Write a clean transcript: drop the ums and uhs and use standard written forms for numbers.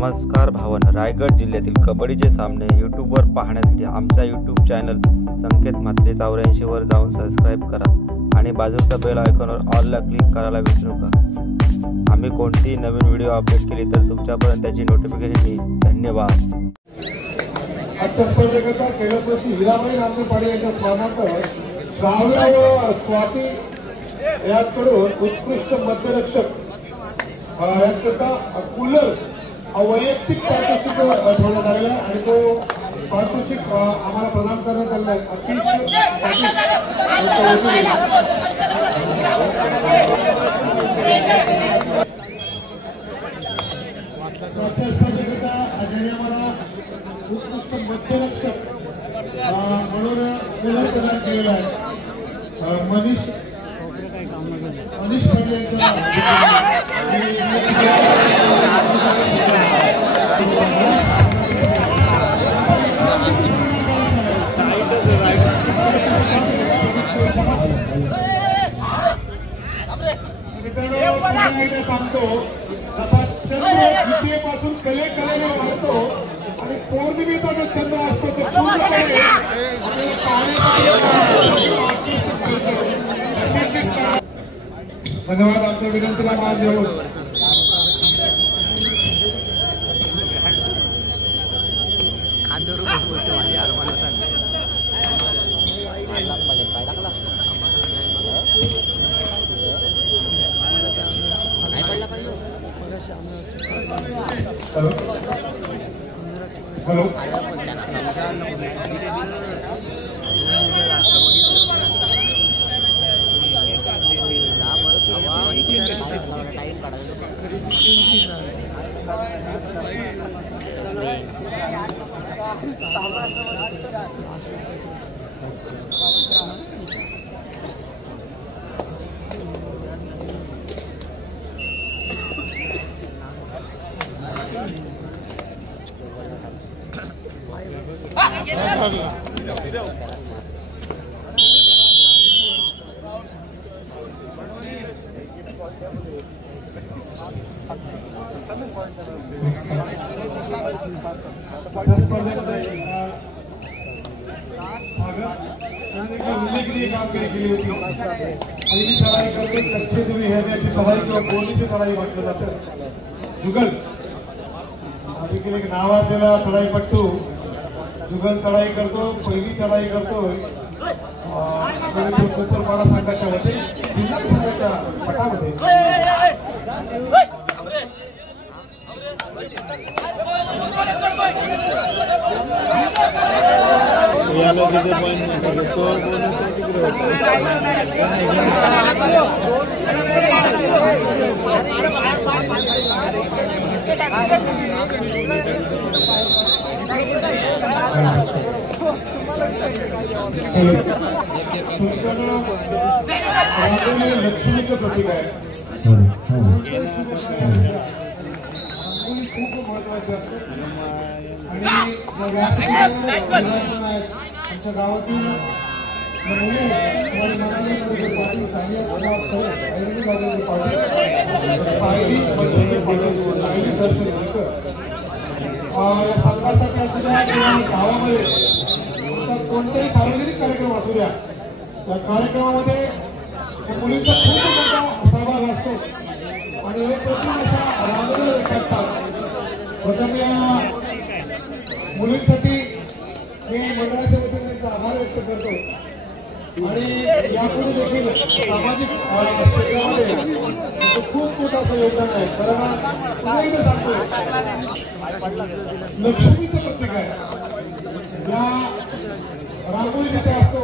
नमस्कार भावना, रायगड जिल्ह्यातील कबड्डीचे सामने यूट्यूबवर पाहण्यासाठी आमच्या यूट्यूब चॅनल संकेत म्हात्रे 84 वर जाऊन सबस्क्राईब करा आणि बाजूच्या बेल आयकॉनवर ऑलला क्लिक करायला विसरू नका। आम्ही कोणतीही नवीन व्हिडिओ अपडेट केली तर तुमच्यापर्यंत त्याची नोटिफिकेशन येईल। धन्यवाद। आजच्या स्पर्धेकरता कैलासवासी हिराबाई नामदेव यांच्या स्मरणार्थ श्राव्य व स्वाती याचकडून उत्कृष्ट मध्यरक्षक याकरता कूलर वैयक्तिक पारितोषिक ठेवण्यात आलेला आहे आणि तो पारितोषिक आम्हाला प्रदान करण्यात आलेला आहे। उत्कृष्ट मध्यरक्षक म्हणून कूलर प्रदान केलेला आहे। मनीष पाटील सांगतो पासून कलेने वाढतो आणि पौर्णिमेचा जो चंद्र असतो तो धन्यवाद। आमच्या विनंतीला मान देऊन हॅलो उल्लेखनीय कामगिरी केली होती। पहिली चढाई करते कच्चे तुम्ही हेरण्याची चढाई किंवा गोलीची चढाई म्हटलं जातं। जुगल देखील एक नावाजलेला चढाईपट्टू जुगल चढाई करतो, पहिली चढाई करतोय उत्तरपाडा संघाच्या होते दिल्ली संघाच्या पटामध्ये। लक्ष्मीचं प्रतीक आहे। खूप महत्वाचे असते आणि आमच्या गावातील संघासाठी असलेल्या गावामध्ये कोणताही सार्वजनिक कार्यक्रम असू द्या, त्या कार्यक्रमामध्ये मुलींचा खूप मोठा सहभाग असतो आणि हे प्रथम अशा रांगोळी करतात। प्रथम या मुलींसाठी मी मंडळाच्या वतीने त्यांचा आभार व्यक्त करतो आणि यापुढे देखील सामाजिक क्षेत्रामध्ये खूप मोठं असं योगदान आहे। कारण सांगतो लक्ष्मीचं प्रतीक आहे। या रांगोळी जिथे असतो